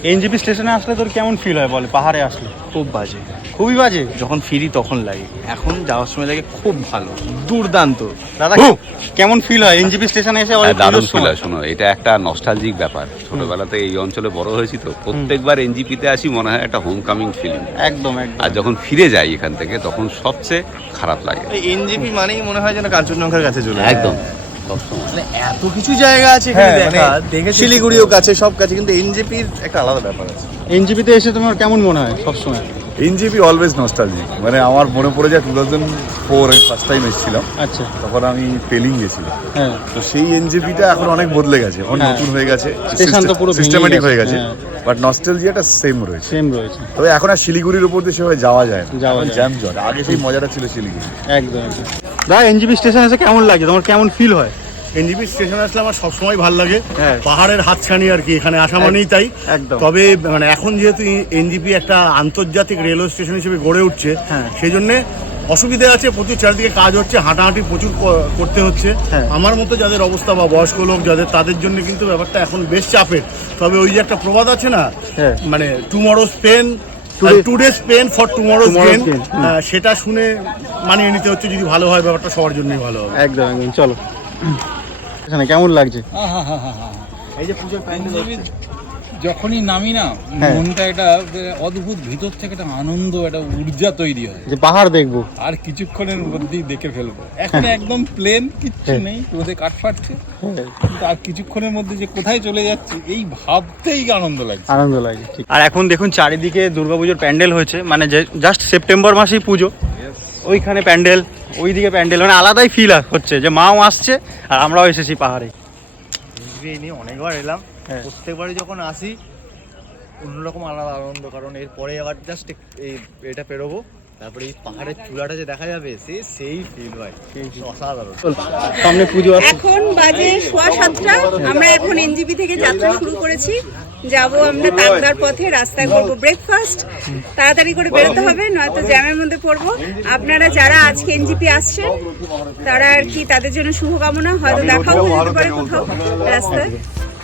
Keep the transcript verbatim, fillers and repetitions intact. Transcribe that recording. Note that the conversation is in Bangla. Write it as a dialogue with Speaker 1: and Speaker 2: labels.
Speaker 1: এনজিপি স্টেশনে আসলে তোর কেমন ফিল হয় বলে পাহাড়ে আসলে?
Speaker 2: খুব বাজে,
Speaker 1: খুবই বাজে।
Speaker 2: যখন ফিরি তখন লাগে, এখন যাওয়ার সময় লাগে খুব ভালো, দুর্দান্ত।
Speaker 1: দাদা কেমন ফিল হয় এনজিপি স্টেশনে এসে?
Speaker 3: দারুণ ফিল হয়। শোনো, এটা একটা নস্টালজিক ব্যাপার। ছোটবেলাতে এই অঞ্চলে বড় হয়েছি তো, প্রত্যেকবার এনজিপিতে আসি মনে হয় একটা হোম কামিং ফিলিং।
Speaker 1: একদম একদম।
Speaker 3: আর যখন ফিরে যাই এখান থেকে তখন সবচেয়ে খারাপ লাগে।
Speaker 2: এনজিপি মানেই মনে হয় যেন কাঞ্চনজঙ্ঘার কাছে চলে যায়।
Speaker 3: একদম,
Speaker 2: মানে এত কিছু জায়গা আছে এখানে দেখা, শিলিগুড়িও কাছে, সব কাছে, কিন্তু এনজিপির একটা আলাদা ব্যাপার আছে।
Speaker 1: এনজিপিতে এসে তোমার কেমন মনে হয় সবসময়?
Speaker 4: NJP always nostalgic. মানে আমার মনে পড়ে যায় টু থাউজেন্ড ফোর আমি ফার্স্ট টাইম এসেছিলাম।
Speaker 1: আচ্ছা।
Speaker 4: তখন আমি পেলিং গেছিলাম।
Speaker 1: হ্যাঁ।
Speaker 4: তো সেই এনজিপিটা এখন অনেক বদলে গেছে, এখন নতুন হয়ে গেছে,
Speaker 1: স্টেশন তো পুরো
Speaker 4: সিস্টেমেটিক হয়ে গেছে, বাট নস্টালজিয়াটা সেম রয়েছে।
Speaker 1: সেম রয়েছে।
Speaker 4: তবে এখন আর শিলিগুড়ির উপর দিয়ে সেভাবে যাওয়া যায় না,
Speaker 1: যাওয়া
Speaker 4: এখন
Speaker 1: যায়।
Speaker 4: জ্যাম জট। আগে সেই মজাটা ছিল শিলিগুড়ি।
Speaker 1: একদম একদম। দাদা এনজিপি স্টেশন এসে কেমন লাগে তোমার, কেমন ফিল হয়?
Speaker 5: এনজিপি স্টেশন আসলে আমার সবসময় ভালো লাগে।
Speaker 1: হ্যাঁ।
Speaker 5: পাহাড়ের হাতছানি আর কি, এখানে আসা মানেই তাই।
Speaker 1: একদম।
Speaker 5: তবে মানে এখন যেহেতু এনজিপি একটা আন্তর্জাতিক রেলওয়ে স্টেশন হিসেবে গড়ে উঠছে,
Speaker 1: হ্যাঁ।
Speaker 5: সেই জন্য অসুবিধা আছে, প্রচুর চারিদিকে কাজ হচ্ছে, হাঁটাহাঁটি প্রচুর ক- করতে হচ্ছে।
Speaker 1: হ্যাঁ।
Speaker 5: আমার মতো যাদের অবস্থা বা বয়স্ক লোক যাদের, তাদের জন্য কিন্তু ব্যাপারটা এখন বেশ চাপের। তবে ওই যে একটা প্রবাদ আছে না,
Speaker 1: হ্যাঁ।
Speaker 5: মানে tomorrow's pain
Speaker 1: Today-
Speaker 5: today's pain for tomorrow's
Speaker 1: Tomorrow's
Speaker 5: gain,
Speaker 1: gain, হুম।
Speaker 5: সেটা শুনে মানিয়ে নিতে হচ্ছে। যদি ভালো হয় ব্যাপারটা সবার জন্যই ভালো হবে।
Speaker 1: একদম একদম। চলো এখানে কেমন লাগছে?
Speaker 2: এই যে পুজোর প্যান্ডেল হচ্ছে,
Speaker 6: যখনই নামি না,
Speaker 1: হ্যাঁ।
Speaker 6: মনটা একটা অদ্ভুত ভিতর থেকে একটা আনন্দ, একটা ঊর্জা তৈরি হয়।
Speaker 1: যে পাহাড় দেখবো।
Speaker 6: আর কিছুক্ষণের মধ্যেই দেখে ফেলবো। এখন একদম প্লেন, কিচ্ছু নেই, রোদে কাঠ ফাটছে, কিন্তু আর কিছুক্ষণের মধ্যে যে কোথায় চলে যাচ্ছে এই ভাবতেই আনন্দ লাগছে।
Speaker 1: আনন্দ লাগে। ঠিক। আর এখন দেখুন চারিদিকে দুর্গাপুজোর প্যান্ডেল হয়েছে, মানে যে জাস্ট সেপ্টেম্বর মাসেই পুজো, ওইখানে প্যান্ডেল, ওইদিকে প্যান্ডেল, মানে আলাদাই ফিল হচ্ছে যে মাও আসছে আর আমরাও এসেছি পাহাড়ে।
Speaker 2: এনজিপি নিয়ে অনেকবার এলাম,
Speaker 1: হ্যাঁ।
Speaker 2: প্রত্যেকবারই যখন আসি অন্যরকম আলাদা আনন্দ। কারণ এরপরে আবার জাস্ট এই এটা পেরোবো, তারপরে এই পাহাড়ের চূড়াটা যে দেখা যাবে, সে সেই ফিল হয়, অসাধারণ।
Speaker 1: সামনে পুজো আসছে।
Speaker 7: এখন বাজে সোয়া সাতটা। আমরা এখন এনজিপি থেকে যাত্রা শুরু করেছি। যাব আমরা তাকদার পথে, রাস্তায় করবো ব্রেকফাস্ট। তাড়াতাড়ি করে বেরোতে হবে, নয়তো জ্যামের মধ্যে পড়বো। আপনারা যারা আজকে এনজিপি আসছেন তারা আর কি, তাদের জন্য শুভকামনা। হয়তো দেখাও হতে পারে কোথাও রাস্তায়।